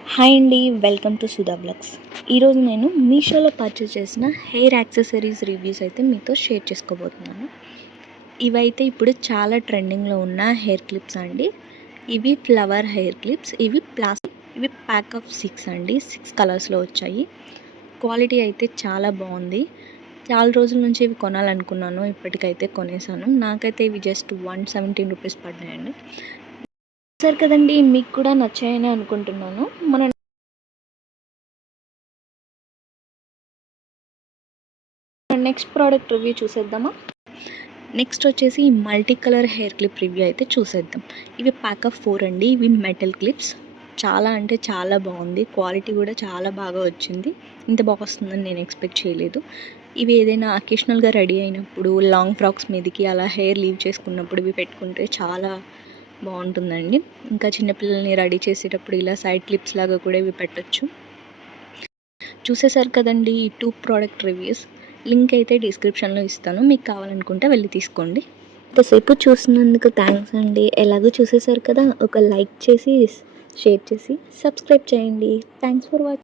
Hi అండి, welcome to Sudha blogs. ఈరోజు నేను మీషోలో పర్చేస్ చేసిన హెయిర్ యాక్సెసరీస్ రివ్యూస్ అయితే మీతో షేర్ చేసుకోబోతున్నాను. ఇవైతే ఇప్పుడు చాలా ట్రెండింగ్లో ఉన్న హెయిర్ క్లిప్స్ అండి. ఇవి ఫ్లవర్ హెయిర్ క్లిప్స్. ఇవి ప్లాస్టిక్. ఇవి ప్యాక్ ఆఫ్ 6 అండి. 6 కలర్స్లో వచ్చాయి. క్వాలిటీ అయితే చాలా బాగుంది. చాలా రోజుల నుంచి ఇవి కొనాలనుకున్నాను, ఇప్పటికైతే కొనేసాను. నాకైతే ఇవి జస్ట్ 117 రూపీస్ పడ్డాయండి. సరే కదండి, మీకు కూడా నచ్చాయని అనుకుంటున్నాను. మన నెక్స్ట్ ప్రోడక్ట్ రివ్యూ చూసేద్దామా. నెక్స్ట్ వచ్చేసి multi colour hair clip review అయితే చూసేద్దాం. ఇవి ప్యాక్ ఆఫ్ 4 అండి. ఇవి మెటల్ క్లిప్స్. చాలా అంటే చాలా బాగుంది. క్వాలిటీ కూడా చాలా బాగా వచ్చింది. ఇంత బాగా వస్తుందని నేను ఎక్స్పెక్ట్ చేయలేదు. ఇవి ఏదైనా అకేషనల్గా రెడీ అయినప్పుడు, లాంగ్ ఫ్రాక్స్ మీదకి అలా హెయిర్ లీవ్ చేసుకున్నప్పుడు ఇవి పెట్టుకుంటే చాలా బాగుంటుందండి. ఇంకా చిన్నపిల్లల్ని రెడీ చేసేటప్పుడు ఇలా సైడ్ క్లిప్స్ లాగా కూడా ఇవి పెట్టచ్చు. చూసేసారు కదండి ఈ 2 ప్రోడక్ట్ రివ్యూస్. లింక్ అయితే డిస్క్రిప్షన్లో ఇస్తాను, మీకు కావాలనుకుంటే వెళ్ళి తీసుకోండి. ఇంతసేపు చూసినందుకు థ్యాంక్స్ అండి. ఎలాగో చూసేసారు కదా, ఒక లైక్ చేసి, షేర్ చేసి, సబ్స్క్రైబ్ చేయండి. Thanks for watching.